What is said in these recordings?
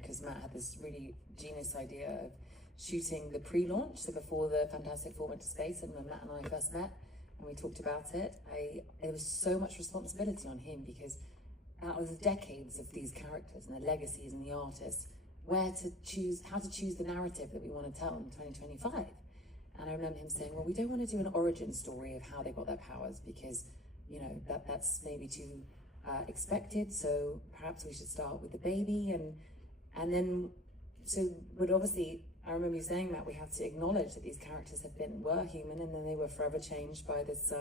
because Matt had this really genius idea of shooting the pre-launch, so before the Fantastic Four went to space, and when Matt and I first met and we talked about it, there was so much responsibility on him, because out of the decades of these characters and their legacies and the artists, how to choose the narrative that we want to tell in 2025. And I remember him saying, well, we don't want to do an origin story of how they got their powers, because, you know, that's maybe too expected, so perhaps we should start with the baby, and then, but obviously, I remember you saying that we have to acknowledge that these characters were human, and then they were forever changed by this,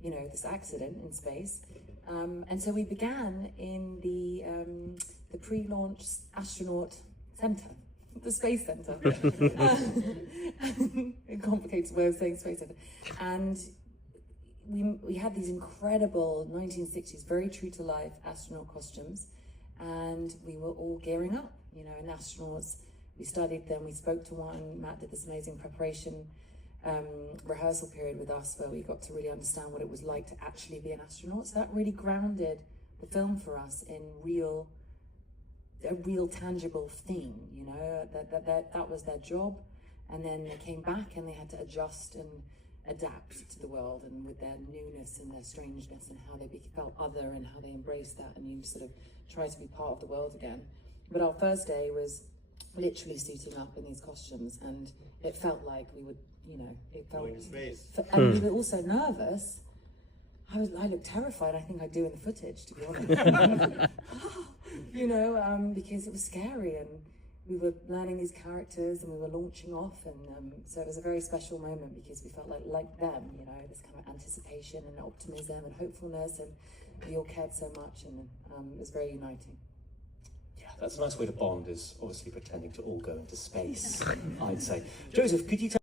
you know, this accident in space. And so we began in the pre-launch astronaut center, the space center. A complicated way of saying space center. And we had these incredible 1960s, very true to life astronaut costumes, and we were all gearing up, you know, and astronauts. We studied them, we spoke to one. Matt did this amazing preparation rehearsal period with us where we got to really understand what it was like to actually be an astronaut. So that really grounded the film for us in a real tangible thing, you know, that was their job. And then they came back and they had to adjust and adapt to the world, and with their newness and their strangeness, and how they felt other and how they embraced that, and you sort of try to be part of the world again. But our first day was literally suiting up in these costumes, and it felt like we would, you know, it felt, going to space. And we were also nervous. I looked terrified. I think I do in the footage, to be honest. You know, because it was scary, and we were learning these characters, and we were launching off, and so it was a very special moment, because we felt like them, you know, this kind of anticipation and optimism and hopefulness, and we all cared so much, and it was very uniting. Yeah, that's a nice way to bond, is obviously pretending to all go into space, I'd say. Joseph, could you tell